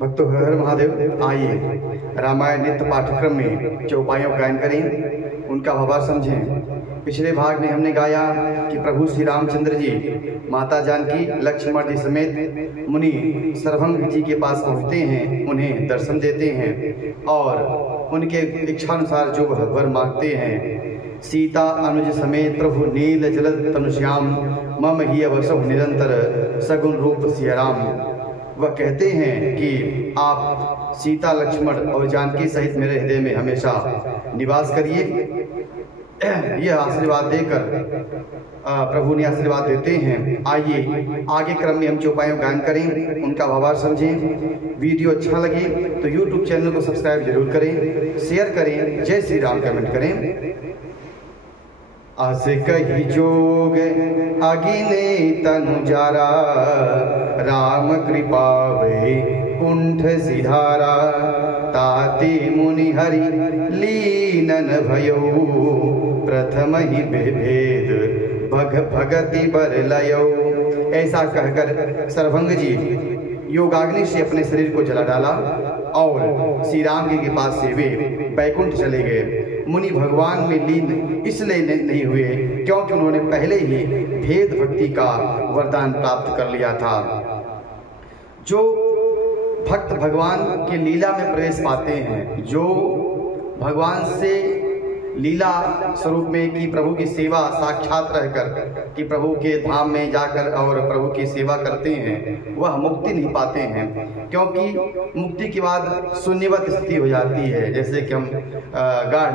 भक्तों हर महादेव। आइए रामायण नित्य पाठ्यक्रम में चौपाइयों का गायन करें, उनका भावार्थ समझें। पिछले भाग में हमने गाया कि प्रभु श्री रामचंद्र जी माता जानकी लक्ष्मण जी समेत मुनि सर्वंग जी के पास पहुँचते हैं, उन्हें दर्शन देते हैं और उनके इच्छानुसार जो वह वर मांगते हैं। सीता अनुज समेत प्रभु नील जलद तनुश्याम मम ही अवसव निरंतर सगुन रूप सिया राम। वह कहते हैं कि आप सीता लक्ष्मण और जानकी सहित मेरे हृदय में हमेशा निवास करिए। यह आशीर्वाद देकर प्रभु ने आशीर्वाद देते हैं। आइए आगे क्रम में हम चौपाइयों गायन करें, उनका भावार्थ समझें। वीडियो अच्छा लगे तो YouTube चैनल को सब्सक्राइब जरूर करें, शेयर करें, जय श्री राम कमेंट करें। आस कही जोग अगिने तनुजारा राम कृपा वे कुंठ सिधारा ताते मुनि हरि लीनन भयो प्रथम ही भेद भगति बर लयो। ऐसा कहकर सर्वंग जी योगाग्नि से अपने शरीर को जला डाला और श्री राम जी के पास से वे बैकुंठ चले गए। मुनि भगवान में लीन इसलिए नहीं हुए क्योंकि उन्होंने पहले ही भेद भक्ति का वरदान प्राप्त कर लिया था। जो भक्त भगवान के लीला में प्रवेश पाते हैं, जो भगवान से लीला स्वरूप में कि प्रभु की सेवा साक्षात रहकर कि प्रभु के धाम में जाकर और प्रभु की सेवा करते हैं, वह मुक्ति नहीं पाते हैं। क्योंकि मुक्ति के बाद शून्यवत स्थिति हो जाती है, जैसे कि हम गाढ़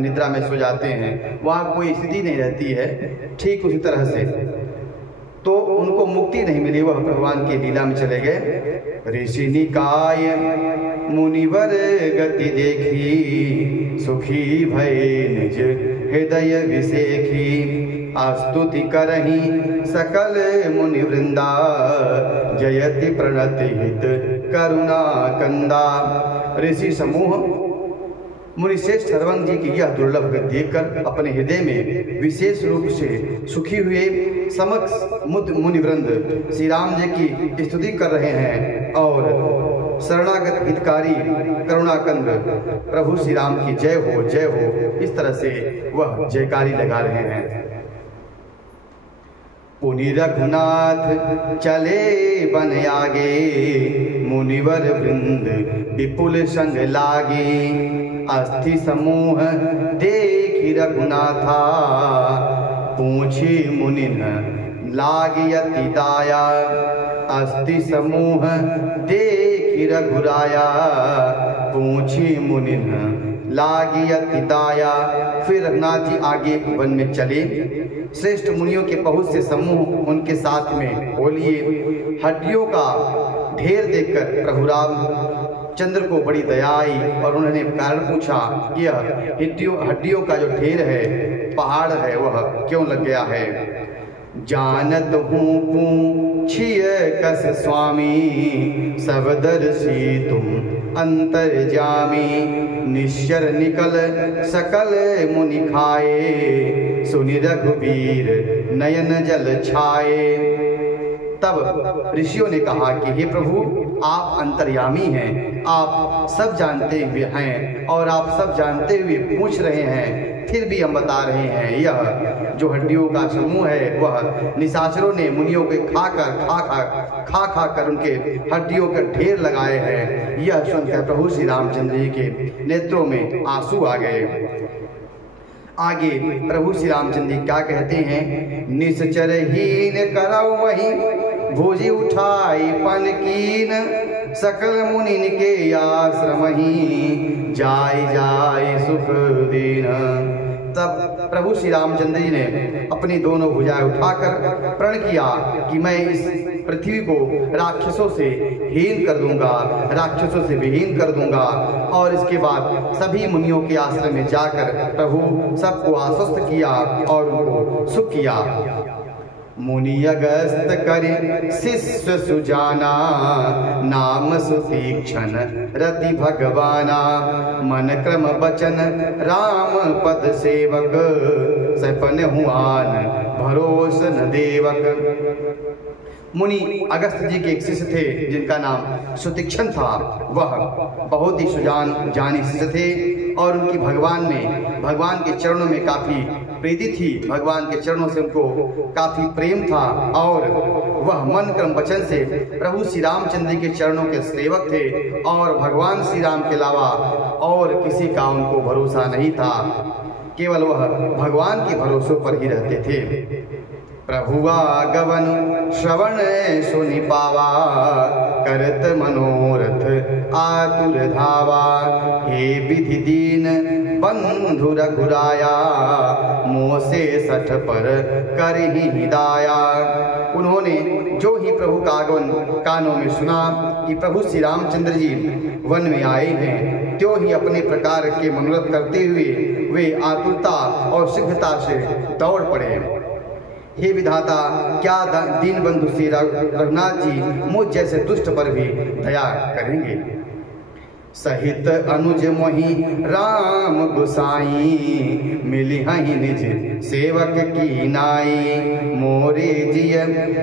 निद्रा में सो जाते हैं, वहाँ कोई स्थिति नहीं रहती है। ठीक उसी तरह से तो उनको मुक्ति नहीं मिली, वह भगवान की लीला में चले गए। ऋषि निकाय मुनिवर गति देखी सुखी भय निज हृदय विसेखी स्तुति करही सकल मुनि वृंदा जयति प्रणति हित करुणा कंदा। ऋषि समूह मुनि श्रेष्ठ सर्वंग जी की यह दुर्लभ गति देखकर अपने हृदय में विशेष रूप से सुखी हुए समक्ष मुनि वृंद श्री राम जी की स्तुति कर रहे हैं और शरणागत हितकारी करुणाकंद प्रभु श्री राम की जय हो, इस तरह से वह जयकारी लगा रहे हैं। पुनि रघुनाथ चले बन आगे मुनिवर वृंद विपुल संग लागे अस्थि समूह देखी रघुनाथा पूछी मुनिन लागयति दाया। अस्थि समूह देखी रघुराया पूछी मुनिन लागयति दाया। फिर रघुनाथ जी आगे वन में चले। श्रेष्ठ मुनियों के बहुत से समूह उनके साथ में हो लिए। हड्डियों का ढेर देखकर प्रभु राम चंद्र को बड़ी दया आई और उन्होंने कारण पूछा कि यह हड्डियों का जो ढेर है, पहाड़ है, वह क्यों लग गया है। जानत हूँ पूछिय कस स्वामी सब दर्शी तुम अंतर जामी निश्चर निकल सकल मुनि खाए सुनि रघुवीर नयन जल छाए। तब ऋषियों ने कहा कि हे प्रभु, आप अंतर्यामी हैं, आप सब जानते हुए हैं और आप सब जानते हुए पूछ रहे हैं, फिर भी हम बता रहे हैं। यह जो हड्डियों का समूह है वह निशाचरों ने मुनियों के खा कर उनके हड्डियों के ढेर लगाए हैं। यह सुनकर प्रभु श्री रामचंद्र जी के नेत्रों में आंसू आ गए। आगे प्रभु श्री रामचंद्र जी क्या कहते हैं। निश्चर हीन करौ वही भुजि उठाई पन कीन सकल मुनि के आश्रम ही जाय जाय सुख दीन। तब प्रभु श्री रामचंद्र जी ने अपनी दोनों भुजाएं उठाकर प्रण किया कि मैं इस पृथ्वी को राक्षसों से हीन कर दूंगा, राक्षसों से विहीन कर दूंगा। और इसके बाद सभी मुनियों के आश्रम में जाकर प्रभु सबको आश्वस्त किया और उनको सुख किया। मुनि अगस्त करे शिष्य सुजाना नाम सुतीक्षण रति भगवाना मन क्रम बचन राम पद सेवक सपन हुआन भरोसन देवक। मुनि अगस्त जी के एक शिष्य थे जिनका नाम सुतीक्षण था। वह बहुत ही सुजान जानी शिष्य थे और उनकी भगवान के चरणों में काफ़ी प्रीति थी। भगवान के चरणों से उनको काफ़ी प्रेम था और वह मन क्रम वचन से प्रभु श्री रामचंद्र जी के चरणों के सेवक थे और भगवान श्री राम के अलावा और किसी का उनको भरोसा नहीं था। केवल वह भगवान के भरोसों पर ही रहते थे। प्रभुआ गवन श्रवण सुनि पावा, करत मनोरथ आतुर धावा। हे विधि दीन बंधु रघुराया, मोह से सठ पर करहि हिदाया। उन्होंने जो ही प्रभु का आगमन कानों में सुना कि प्रभु श्री रामचंद्र जी वन में आए हैं, त्यों ही अपने प्रकार के मनोरथ करते हुए वे आतुरता और शीघ्रता से दौड़ पड़े। हे विधाता, क्या दीन बंधु श्री रघुनाथ जी मुझ जैसे दुष्ट पर भी दया करेंगे। सहित अनुज मोहि राम गुसाई, मिली हहि निज सेवक की नाई। मोरे जिय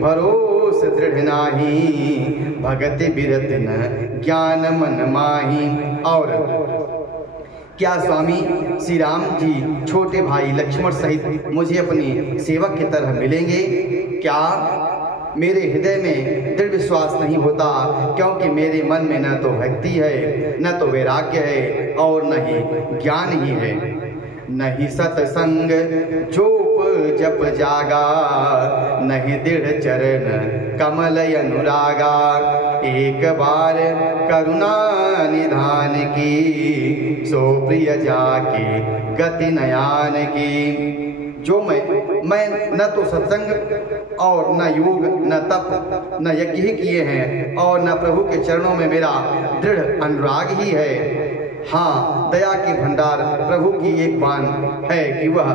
भरोस दृढ़ नाही, भगत बिरत न ज्ञान मन माही। और क्या स्वामी श्री राम जी छोटे भाई लक्ष्मण सहित मुझे अपनी सेवक की तरह मिलेंगे? क्या मेरे हृदय में दृढ़ विश्वास नहीं होता, क्योंकि मेरे मन में न तो भक्ति है, न तो वैराग्य है और न ही ज्ञान ही है। नहीं सतसंग जोप जप जागा, नहीं दृढ़ चरण कमल अनुरागा। एक बार करुणा निधान की, सो प्रिय जाके गति नयान की। जो मैं न तो सत्संग और न योग न तप न यज्ञ ही किए हैं और न प्रभु के चरणों में मेरा दृढ़ अनुराग ही है। हाँ, दया के भंडार प्रभु की एक बान है कि वह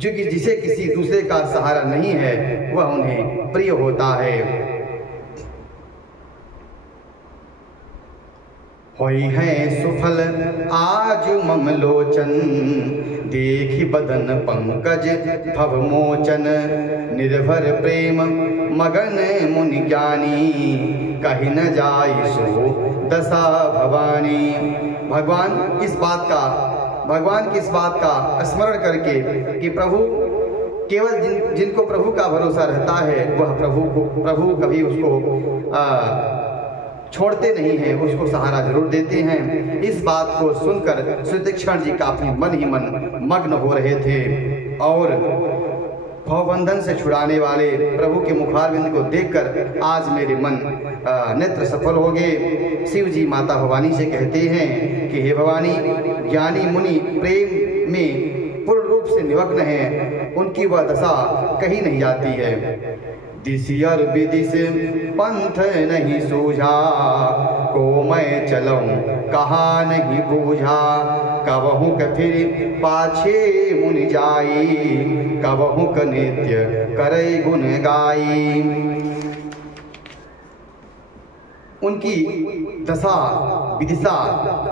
जिसे किसी दूसरे का सहारा नहीं है वह उन्हें प्रिय होता है। होई है सुफल आज मम लोचन, देखी बदन पंकज भव मोचन। निर्भर प्रेम मगन मुनि ज्ञानी, कहीं न जाई सो दशा भवानी। भगवान की इस बात का स्मरण करके कि केवल जिनको प्रभु का भरोसा रहता है वह प्रभु कभी उसको छोड़ते नहीं हैं, उसको सहारा जरूर देते हैं। इस बात को सुनकर सुतीक्षण जी काफी मन ही मन मग्न हो रहे थे और भवबंधन से छुड़ाने वाले प्रभु के मुखारविंद को देखकर आज मेरे मन नेत्र सफल हो गए। शिव जी माता भवानी से कहते हैं कि हे भवानी, ज्ञानी मुनि प्रेम में पूर्ण रूप से निमग्न हैं, उनकी वह दशा कहीं नहीं जाती है। दिसियर विदिश पंथ नहीं सूझा, को मैं चलऊं कहा नहीं बूझा। कबहू क फिर पाछे मुनि जाई, कबहू क नित्य करे गुण गाई। उनकी दशा विदिशा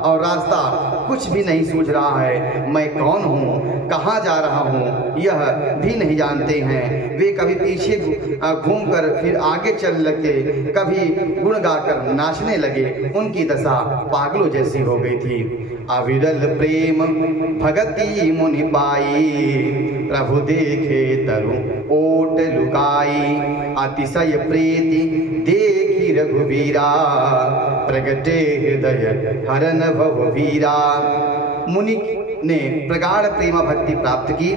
और रास्ता कुछ भी नहीं सूझ रहा है। मैं कौन हूँ, कहाँ जा रहा हूँ, यह भी नहीं जानते हैं। वे कभी पीछे घूमकर फिर आगे चलने लगे, कभी गुण गाकर नाचने लगे। उनकी दशा पागलों जैसी हो गई थी। अविरल प्रेम भगति मुनि पाई, प्रभु देखे तरु ओट लुकाई। अतिशय प्रीति देखी रघुवीरा, प्रगटे हृदय हरन भववीरा। मुनि ने प्रगाढ़ प्रेमा भक्ति प्राप्त की।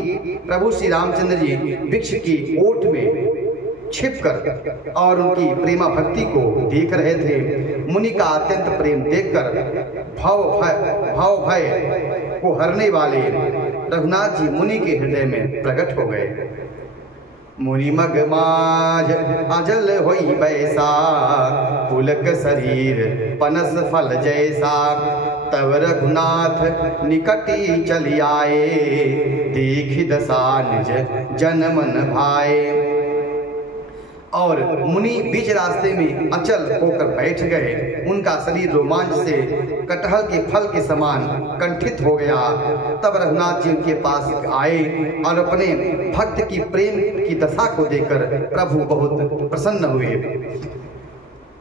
प्रभु श्री रामचंद्र जी वृक्ष की ओट में छिपकर और उनकी प्रेमा भक्ति को देख रहे थे। मुनि का अत्यंत प्रेम देखकर भाव भय को हरने वाले रघुनाथ जी मुनि के हृदय में प्रकट हो गए। मुनि मग माज अजल होई बैसा, पुलक शरीर पनस फल जैसा। तब रघुनाथ निकटी चली आए, देखी दशा निज जन मन भाए। और मुनि बीच रास्ते में अचल होकर बैठ गए। उनका शरीर रोमांच से कटहल के फल के समान कंठित हो गया। तब रघुनाथ जी उनके पास आए और अपने भक्त की प्रेम की दशा को देखकर प्रभु बहुत प्रसन्न हुए।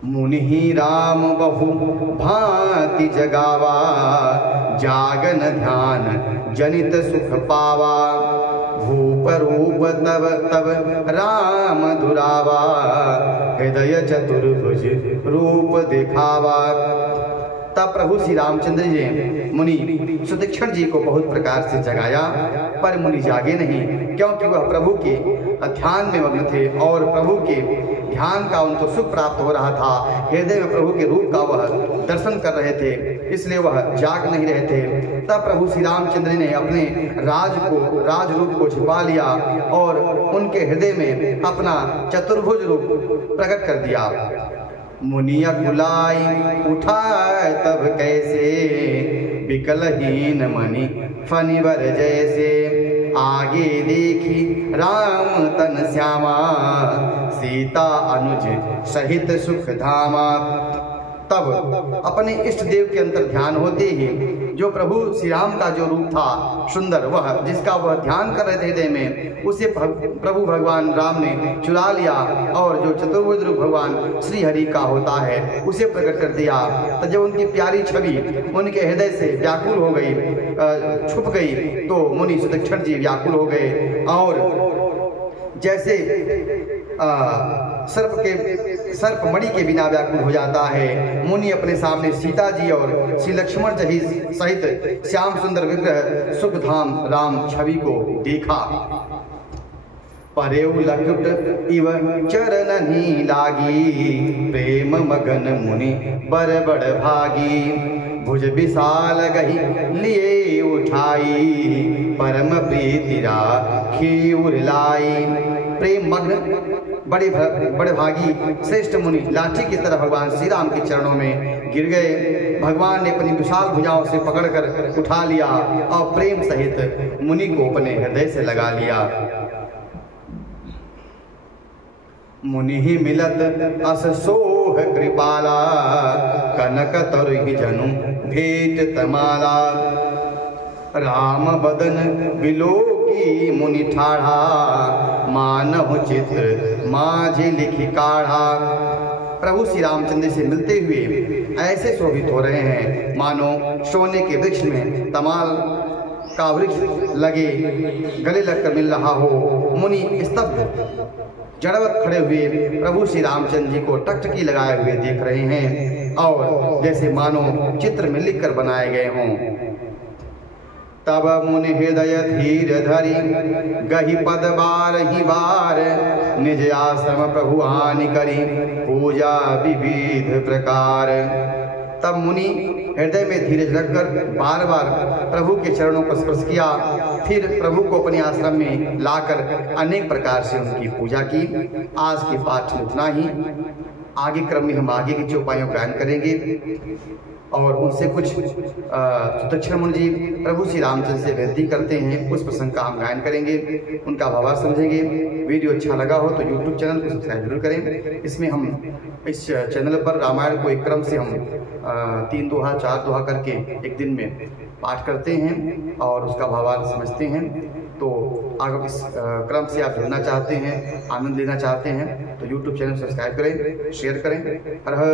मुनि राम बहु भांति जगावा, जागन ध्यान जनित सुख पावा। भूप रूप तब तब राम दुरावा, हृदय चतुर्भुज रूप दिखावा। तब प्रभु श्री रामचंद्र जी मुनि सुतीक्षण जी को बहुत प्रकार से जगाया, पर मुनि जागे नहीं, क्योंकि वह प्रभु के ध्यान में मग्न थे और प्रभु के ध्यान का उनको सुख प्राप्त हो रहा था। हृदय में प्रभु के रूप का वह दर्शन कर रहे थे, इसलिए वह जाग नहीं रहे थे। तब प्रभु श्री रामचंद्र ने अपने राज रूप को छिपा लिया और उनके हृदय में अपना चतुर्भुज रूप प्रकट कर दिया। मुनिया कुलाई उठाए तब कैसे, विकलहीन मणि फनिवर जैसे। आगे देखी राम तन श्यामा, सीता अनुज सहित सुख धामा। तब अपने इष्ट देव के अंतर ध्यान होते ही जो प्रभु श्री राम का जो रूप था सुंदर, वह जिसका वह ध्यान कर रहे थे हृदय में, उसे प्रभु भगवान राम ने चुरा लिया और जो चतुर्भुज रूप भगवान श्री हरि का होता है उसे प्रकट कर दिया। तो जब उनकी प्यारी छवि उनके हृदय से व्याकुल हो गई, छुप गई, तो मुनि सुतीक्षण जी व्याकुल हो गए और जैसे सर्प मणि के बिना व्याकुल हो जाता है, मुनि अपने सामने सीता जी और श्री लक्ष्मण जी सहित श्याम सुंदर विग्रह सुखधाम राम छवि को देखा। परेउ लकुट इव चरणनि लागी, प्रेम मगन मुनि बर बड़ भागी। भुज विशाल गही लिए उठाई, परम प्रीति राखी उरलाई। प्रेम मग्न बड़े भागी श्रेष्ठ मुनि लाठी की तरह भगवान श्री राम के चरणों में गिर गए। भगवान ने अपनी विशाल भुजाओं से पकड़कर उठा लिया और प्रेम सहित मुनि को अपने हृदय से लगा लिया। मुनि ही मिलत अस सोह कृपाला, कनक तरुहि जनु भेट तमाला। राम बदन बिलोकी मुनि ठाढ़ा, मानहु चित्र माझे लिखि काढ़ा। प्रभु श्री रामचंद्र से मिलते हुए ऐसे शोभित हो रहे हैं मानो सोने के वृक्ष में तमाल का वृक्ष लगे गले लगकर मिल रहा हो। मुनि स्तब्ध जड़वत खड़े हुए प्रभु श्री रामचंद्र जी को टकटकी लगाए हुए देख रहे हैं और जैसे मानो चित्र में लिखकर बनाए गए हों। तब मुनि हृदय धीर धरी, गही पद बार ही बार। निज आश्रम प्रभु आनि करी, पूजा विविध प्रकार। तब मुनि हृदय में धीरज रखकर बार बार प्रभु के चरणों को स्पर्श किया, फिर प्रभु को अपने आश्रम में लाकर अनेक प्रकार से उनकी पूजा की। आज के पाठ में इतना ही। आगे क्रम में हम आगे की चौपाइयों गायन करेंगे और उनसे कुछ सुतीक्षण मुनि जी प्रभु श्री रामचंद्र से विनती करते हैं, उस प्रसंग का हम गायन करेंगे, उनका भावार्थ समझेंगे। वीडियो अच्छा लगा हो तो यूट्यूब चैनल को सब्सक्राइब जरूर करें। इसमें हम इस चैनल पर रामायण को एक क्रम से हम 3 दोहा 4 दोहा करके एक दिन में पाठ करते हैं और उसका भावार्थ समझते हैं। तो अगर इस क्रम से आप जुड़ना चाहते हैं, आनंद लेना चाहते हैं तो यूट्यूब चैनल सब्सक्राइब करें, शेयर करें। हर हर